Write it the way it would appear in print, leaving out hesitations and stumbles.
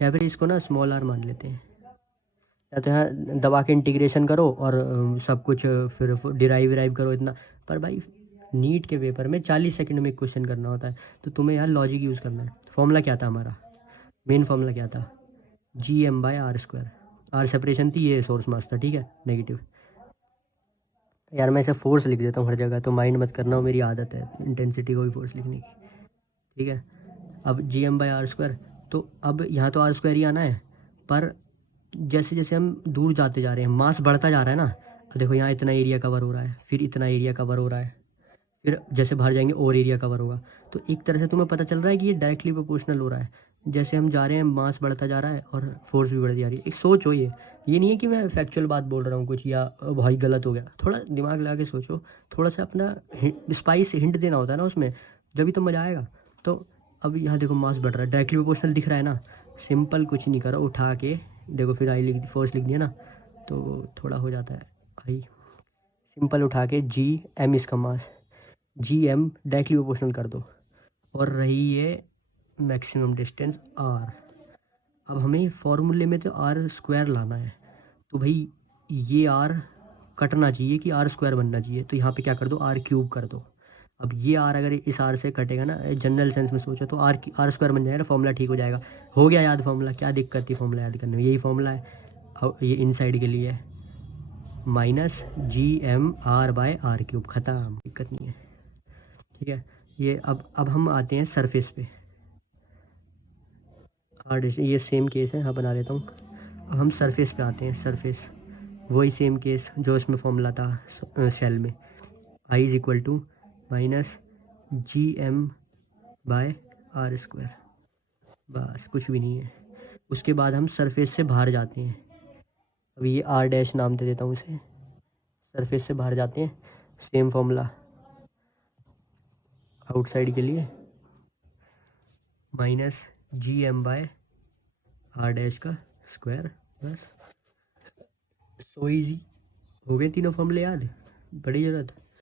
या फिर इसको ना स्मॉल आर मान लेते हैं, या तो यहाँ दबा के इंटीग्रेशन करो और सब कुछ फिर डिराइव विराइव करो इतना। पर भाई नीट के पेपर में 40 सेकंड में क्वेश्चन करना होता है, तो तुम्हें यार लॉजिक यूज़ करना है। फॉर्मूला क्या था हमारा, मेन फॉर्मूला क्या था, Gm/r²। आर सेपरेशन थी, ये सोर्स मास था, ठीक है, नेगेटिव। यार मैं इसे फोर्स लिख देता हूँ हर जगह, तो माइंड मत करना, वो मेरी आदत है इंटेंसिटी को भी फोर्स लिखने की, ठीक है। अब Gm/r², तो अब यहाँ तो r² ही आना है, पर जैसे जैसे हम दूर जाते जा रहे हैं मास बढ़ता जा रहा है ना। अब देखो यहाँ इतना एरिया कवर हो रहा है, फिर इतना एरिया कवर हो रहा है, फिर जैसे बाहर जाएंगे और एरिया कवर होगा। तो एक तरह से तुम्हें पता चल रहा है कि ये डायरेक्टली प्रोपोर्शनल हो रहा है। जैसे हम जा रहे हैं मास बढ़ता जा रहा है और फोर्स भी बढ़ती जा रही है। एक सोचो, ये नहीं है कि मैं फैक्चुअल बात बोल रहा हूँ कुछ या भाई गलत हो गया, थोड़ा दिमाग लगा के सोचो, थोड़ा सा अपना स्पाइस हिंट देना होता है ना उसमें, जब भी तो मज़ा आएगा। तो अब यहाँ देखो मास बढ़ रहा है, डायरेक्टली प्रोपोर्शनल दिख रहा है ना। सिंपल कुछ नहीं करो, उठा के देखो, फिर आई लिख फोर्स लिख दिया ना, तो थोड़ा हो जाता है आई। सिंपल उठा के Gm इसका मास, Gm डायरेक्टली प्रोपोर्शनल कर दो, और रही ये मैक्सिमम डिस्टेंस r। अब हमें फॉर्मूले में तो r² लाना है, तो भाई ये r कटना चाहिए कि r² बनना चाहिए, तो यहाँ पे क्या कर दो, r³ कर दो। अब ये r अगर इस r से कटेगा ना, जनरल सेंस में सोचो तो r² बन जाएगा, फॉर्मूला ठीक हो जाएगा। हो गया याद फॉर्मूला, क्या दिक्कत थी फॉर्मूला याद करने में, यही फॉर्मूला है। अब ये इन साइड के लिए -Gm/r/r³, ख़त्म, दिक्कत नहीं है, ठीक है। ये अब हम आते हैं सरफेस पे। ये सेम केस है, हाँ बना लेता हूँ। अब हम सरफेस पे आते हैं, सरफेस वही सेम केस जो इसमें फॉर्मूला था शेल में, I -Gm/r², बस कुछ भी नहीं है। उसके बाद हम सरफेस से बाहर जाते हैं, अभी ये r' नाम दे देता हूँ इसे। सरफेस से बाहर जाते हैं, सेम फॉर्मूला आउटसाइड के लिए, -Gm/r'², बस। सो ईजी, हो गए तीनों फॉर्मूले याद, बड़ी ज़रूरत।